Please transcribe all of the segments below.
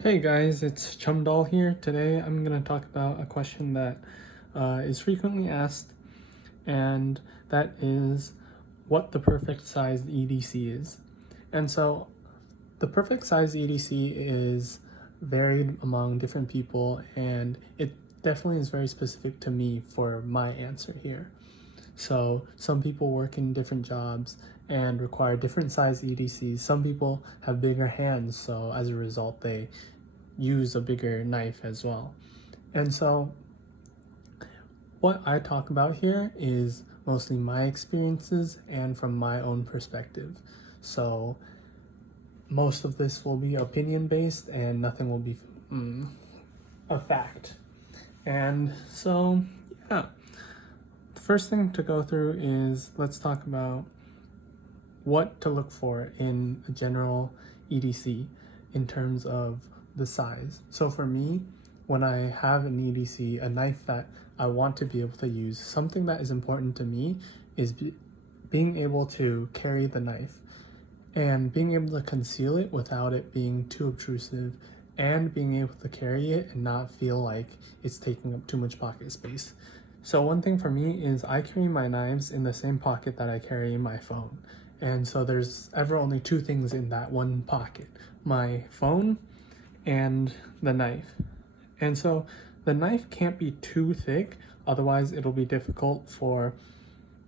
Hey guys, it's Chumdal here. Today I'm going to talk about a question that is frequently asked, and that is what the perfect sized EDC is. And so the perfect size EDC is varied among different people, and it definitely is very specific to me for my answer here. So some people work in different jobs and require different size EDCs. Some people have bigger hands, so as a result, they use a bigger knife as well. And so what I talk about here is mostly my experiences and from my own perspective. So most of this will be opinion based and nothing will be a fact. And so, yeah, the first thing to go through is let's talk about what to look for in a general EDC in terms of the size. So for me, when I have an EDC, a knife that I want to be able to use, something that is important to me is being able to carry the knife and being able to conceal it without it being too obtrusive, and being able to carry it and not feel like it's taking up too much pocket space. So one thing for me is I carry my knives in the same pocket that I carry my phone. And so there's ever only two things in that one pocket, my phone and the knife. And so the knife can't be too thick, otherwise it'll be difficult for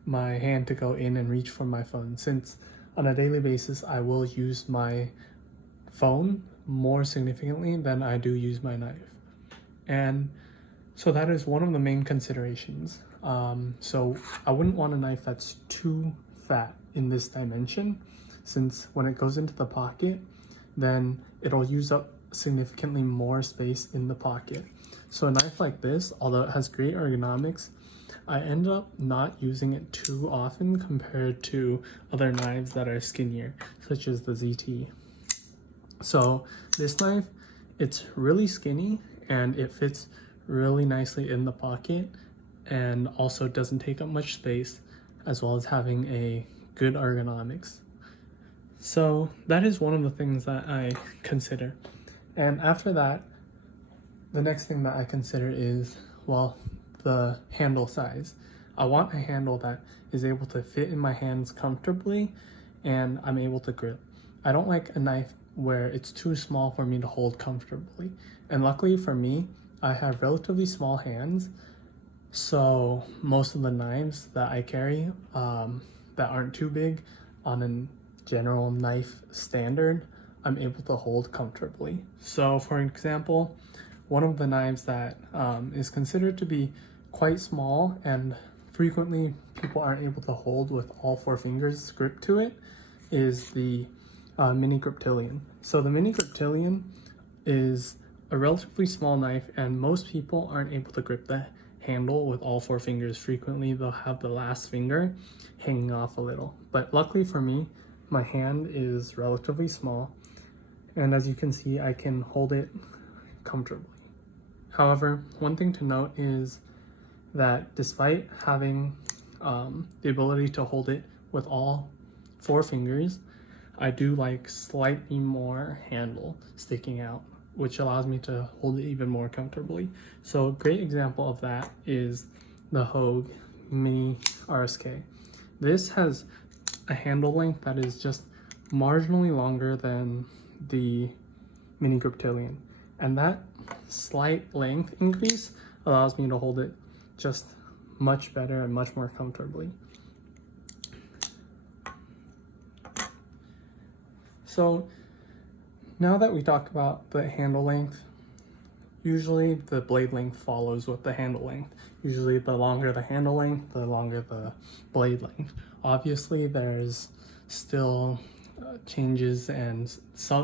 my hand to go in and reach for my phone, since on a daily basis I will use my phone more significantly than I do use my knife. And so that is one of the main considerations. So I wouldn't want a knife that's too fat in this dimension, since when it goes into the pocket, then it'll use up significantly more space in the pocket. So a knife like this, although it has great ergonomics, I end up not using it too often compared to other knives that are skinnier, such as the ZT. So this knife, it's really skinny and it fits really nicely in the pocket, and also doesn't take up much space, as well as having a good ergonomics. So that is one of the things that I consider. And after that, the next thing that I consider is, well, the handle size. I want a handle that is able to fit in my hands comfortably and I'm able to grip. I don't like a knife where it's too small for me to hold comfortably. And luckily for me, I have relatively small hands, so most of the knives that I carry that aren't too big on a general knife standard, I'm able to hold comfortably. So for example, one of the knives that is considered to be quite small and frequently people aren't able to hold with all four fingers gripped to it is the Mini Griptilian. So the Mini Griptilian is a relatively small knife, and most people aren't able to grip the handle with all four fingers. Frequently they'll have the last finger hanging off a little, but luckily for me, my hand is relatively small, and as you can see, I can hold it comfortably. However, one thing to note is that despite having the ability to hold it with all four fingers, I do like slightly more handle sticking out, which allows me to hold it even more comfortably. So a great example of that is the Hogue Mini RSK. This has a handle length that is just marginally longer than the Mini Griptilian, and that slight length increase allows me to hold it just much better and much more comfortably. So now that we talk about the handle length, usually the blade length follows with the handle length. Usually the longer the handle length, the longer the blade length. Obviously there's still changes, and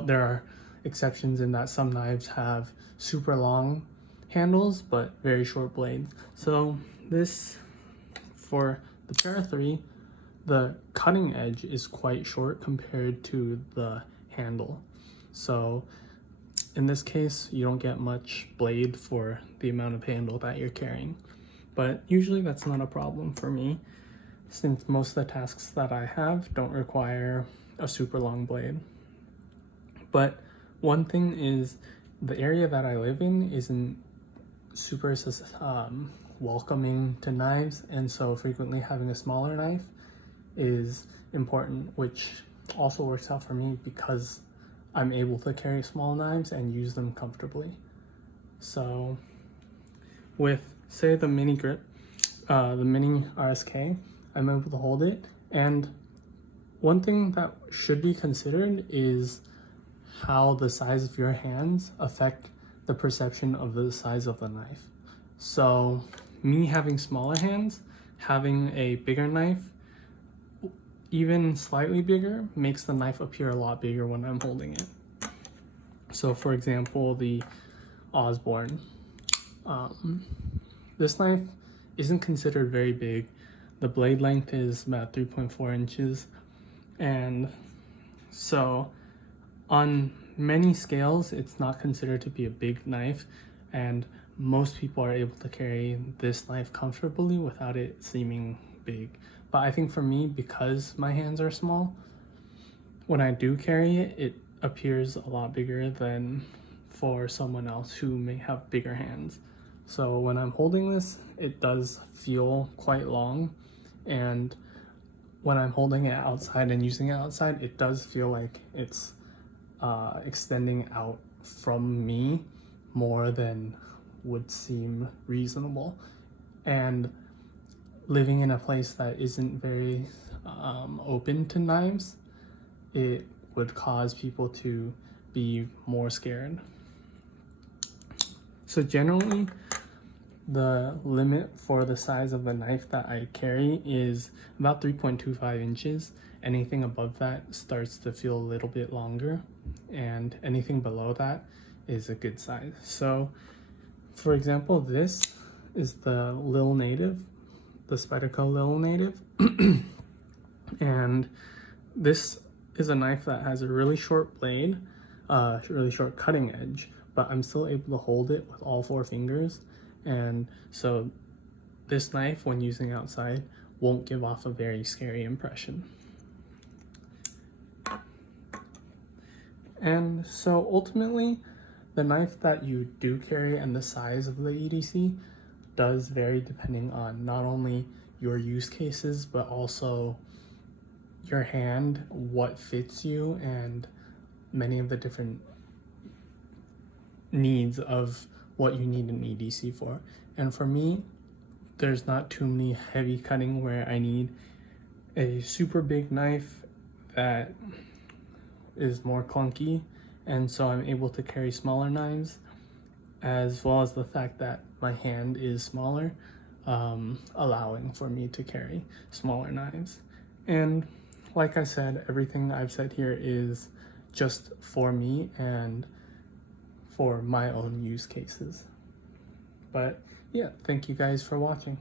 there are exceptions in that some knives have super long handles but very short blades. So this, for the Para 3, the cutting edge is quite short compared to the handle. So in this case, you don't get much blade for the amount of handle that you're carrying. But usually that's not a problem for me, since most of the tasks that I have don't require a super long blade. But one thing is the area that I live in isn't super welcoming to knives, and so frequently having a smaller knife is important, which also works out for me because I'm able to carry small knives and use them comfortably. So with, say, the mini grip, the mini RSK, I'm able to hold it. And one thing that should be considered is how the size of your hands affect the perception of the size of the knife. So me having smaller hands, having a bigger knife, even slightly bigger, makes the knife appear a lot bigger when I'm holding it. So for example, the Osborne. This knife isn't considered very big. The blade length is about 3.4 inches. And so on many scales, it's not considered to be a big knife. And most people are able to carry this knife comfortably without it seeming big. But I think for me, because my hands are small, when I do carry it, it appears a lot bigger than for someone else who may have bigger hands. So when I'm holding this, it does feel quite long, and when I'm holding it outside and using it outside, it does feel like it's extending out from me more than would seem reasonable. And living in a place that isn't very open to knives, it would cause people to be more scared. So generally, the limit for the size of the knife that I carry is about 3.25 inches. Anything above that starts to feel a little bit longer, and anything below that is a good size. So for example, this is the Lil Native, the Spyderco Lil Native. And this is a knife that has a really short blade, really short cutting edge, but I'm still able to hold it with all 4 fingers. And so this knife, when using outside, won't give off a very scary impression. And so ultimately, the knife that you do carry and the size of the EDC does vary depending on not only your use cases, but also your hand, what fits you, and many of the different needs of what you need an EDC for. And for me, there's not too many heavy cutting where I need a super big knife that is more clunky, and so I'm able to carry smaller knives, as well as the fact that my hand is smaller, allowing for me to carry smaller knives. And like I said, everything I've said here is just for me and for my own use cases. But yeah, thank you guys for watching.